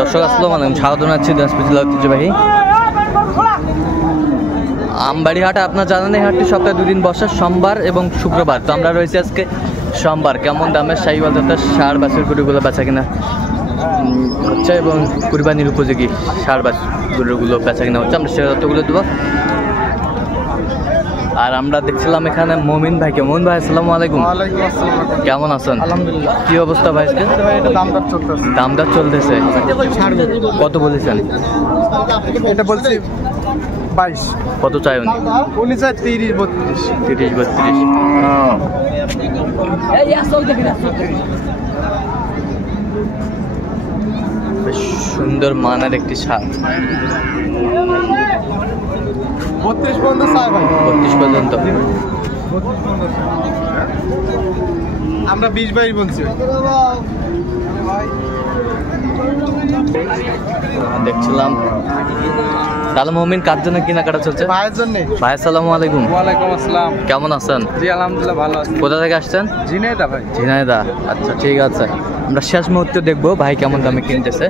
দর্শক আসসালামু আলাইকুম, স্বাগত জানাচ্ছি দিনাজপুর জেলা ঐতিহ্যবাহী আমবাড়ি হাট। আপনার জানেন এই হাটটি সপ্তাহে 2 দিন বসে, সোমবার এবং শুক্রবার। তো আমরা রয়েছি আজকে সোমবার। কেমন দামের শাহিওয়াল জাতের ষাঁড় বাছুর গরুগুলো বেচা কিনা হচ্ছে এবং কুরবানির উপযোগী ষাঁড় বাছুর গরুগুলো বেচা কিনা হচ্ছে, আমরা সে তথ্যগুলো দেবো। আর আমরা দেখছিলাম এখানে মমিন ভাইকে। মমিন ভাই আসসালামু আলাইকুম। কেমন আছেন? আলহামদুলিল্লাহ। কি অবস্থা ভাই? দামদার চলতেছে। কত বলেছেন? এটা বলছি 22। কত চাই উনি? উনি চাই 30-32। 30-32। বেশ সুন্দর মানের একটি ষাঁড়। 32 পর্যন্ত চাই ভাই। 32 পর্যন্ত। আমরা 20-22 বলছি। দেখছিলাম। তাহলে মমিন কার জন্য কেনাকাটা চলছে? ভাইয়ের জন্য। ভাই আসসালামু আলাইকুম। ওয়ালাইকুম আসসালাম। কেমন আছেন? জি আলহামদুলিল্লাহ ভালো আছি। কোথা থেকে আসছেন? ঝিনাইদহ ভাই। ঝিনাইদহ। আচ্ছা ঠিক আছে, আমরা শেষ মুহূর্তে দেখবো ভাই কেমন দামে কিনতেছে।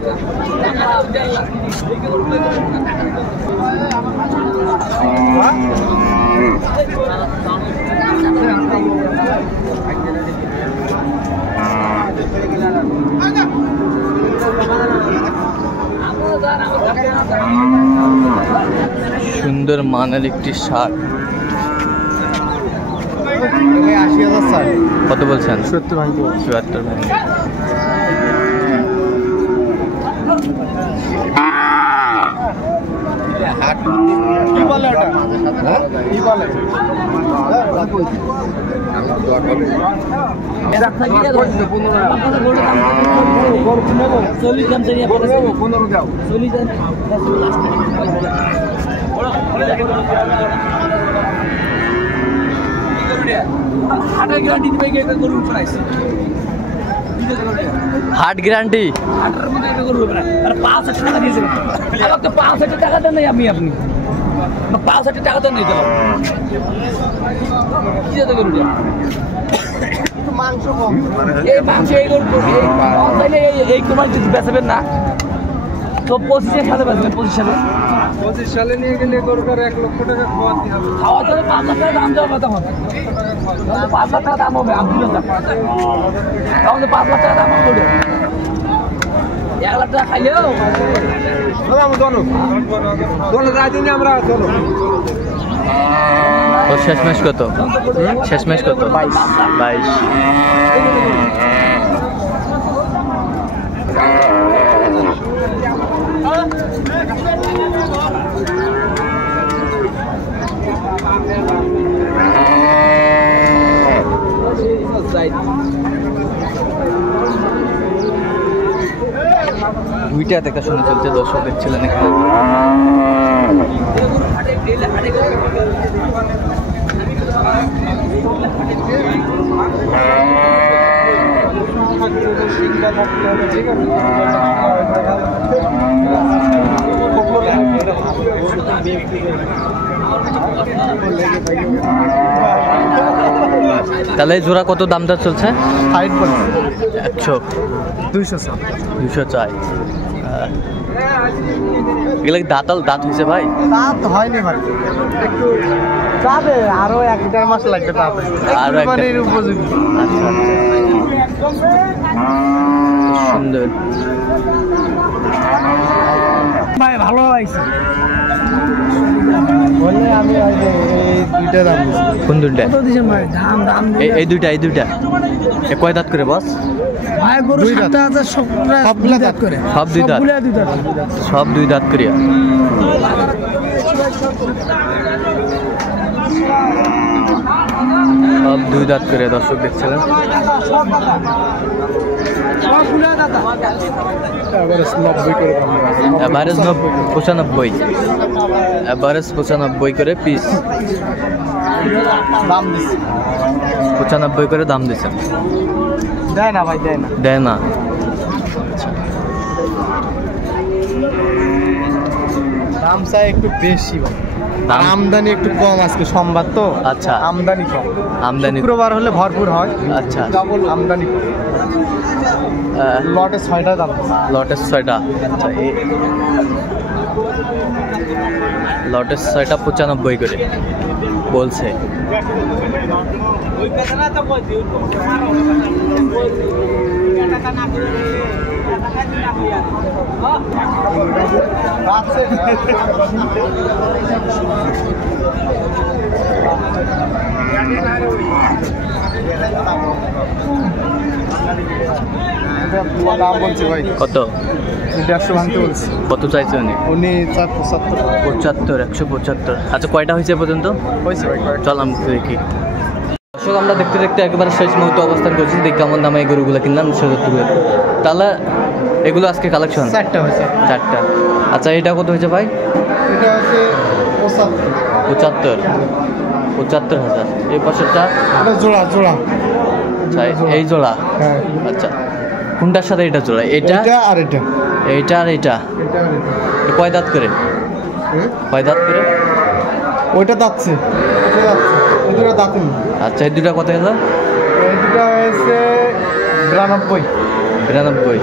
সুন্দর মানের একটি ষাঁড়। 80,000 চাই। কত বলছেন? 70 ভাঙতে। 74 ভাই। কি বলে এটা? কি বলে? হাট গ্যারান্টি। 5,000 টাকা দিয়েছিল। 5,000 টাকা দেন নাই আপনি 5,000 টাকা দেন নাই তো কি যেতে করুন মাংস কম। এই মাংস এই গরু এই কোরবানি বেচবেন না তো 25-এর সাথে বেচবেন। 25 সালে 25 সালে নিয়ে গেলে গরুটার 1 লক্ষ টাকা খাওয়াতে হবে। খাওয়া যাবে 5 লাখ টাকা দাম দেওয়ার কথা হবে। 5 লাখ টাকা দাম হবে। আমি তাহলে 5 লাখ টাকা দাম হবে। 1 লাখ টাকা খাইলেও ও শেষ ম্যাচ কত? শেষ ম্যাচ কত? 22। দুইটা দেখা শুনে চলছে, দর্শক দেখছিলেন এখানে। তাহলে এই জোড়া কত দাম দর চলছে? 100 200 চাই। এগুলো কি দাঁত হয়েছে ভাই? দাঁত হয়নি ভাই, একটু যাবে, আরো 1-1.5 মাস লাগবে। তাতে আরো কুরবানির উপযোগী। আচ্ছা সুন্দর ভাই ভালো লাগছে। বললে আমি এই দুইটা দাম দিচ্ছি। কোন দুইটা? কত দিছেন ভাই? দাম এই দুইটা এ কয় দাঁত করে বস? ভাই গরু 7,000 সবগুলা দাঁত করে। সব দুই দাঁত? সব 2 দাঁত করিয়া। সব 2 দাঁত করে দর্শক দেখছিলেন। এভারেজ 90 করে দাম। এভারেজ 95। এভারেজ 95 করে পিস দাম দিচ্ছি। 95 করে দাম দিচ্ছেন। দেয় না ভাই, দেয় না। দাম চাই একটু বেশি ভাই। দাম আমদানি একটু কম আজকে সোমবার তো, আচ্ছা আমদানি কম। আমদানি শুক্রবার হলে ভরপুর হয়। আচ্ছা আমদানি কম। লটে 6টা দাম। লটের 6টা আচ্ছা লটের 6টা 95 করে বলছে। দাম বলছি ভাই কত? 150 ভাঙতে বলছি। কত চাইছে উনি? উনি 475। 175। আচ্ছা কয়টা হয়েছে পর্যন্ত? হয়েছে ভাই। চল আমি দেখি। দর্শক আমরা দেখতে দেখতে একেবারে শেষ মুহূর্তে অবস্থান করছি। দেখি কেমন দামে এই গরুগুলো কিনলাম সেজতুকে। তাহলে এগুলো আজকে কালেকশন 4টা হয়েছে। 4টা। আচ্ছা এটা কত হয়েছে ভাই? এটা হচ্ছে 75,000। এই পাশেরটা? এটা জোড়া জোড়া। আচ্ছা এই জোড়া। হ্যাঁ। আচ্ছা কোনটার সাথে এটা জোড়া? এটা আর এটা। এইটা আর এটা। এটা কয় দাঁত করে? কয় দাঁত করে? ওইটা দাঁতছে। এটা দাঁতছে। এই দুটো দাঁতুন। আচ্ছা এই দুটা কত হলো? এই দুটো হয়েছে 92। 92।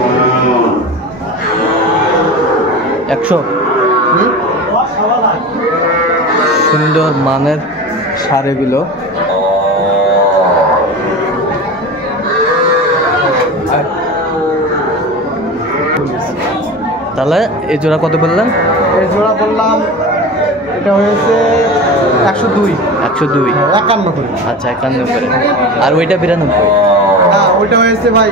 100। সুন্দর মানের সারেগুলো। তাহলে এই জোড়া কত বললাম? এই জোড়া বললাম এটা হয়েছে 102। 102। 51 করে। আচ্ছা 51 করে। আর ওইটা 92। না ওইটা হয়েছে ভাই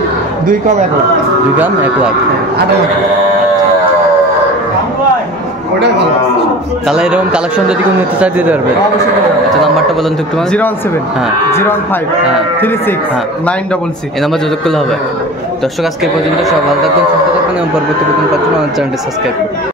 2 কম 1 লাখ। 2 গ্রাম 1 লাখ। 8 লাখ। ওটাই ভালো। তাহলে এরকম কালেকশন যদি কেউ নিতে চাই দিতে পারবে? অবশ্যই। আচ্ছা নাম্বারটা বলুন তো একটু। 017 হ্যাঁ 015 হ্যাঁ 36 হ্যাঁ 966। এই নাম্বার যোগাযোগ করলে হবে। দর্শক আজকে পর্যন্ত সব ভালো থাকবেন, সুস্থ থাকবেন এবং পরবর্তী প্রথম পাচ্ছেন আমার চ্যানেলটি সাবস্ক্রাইব করুন।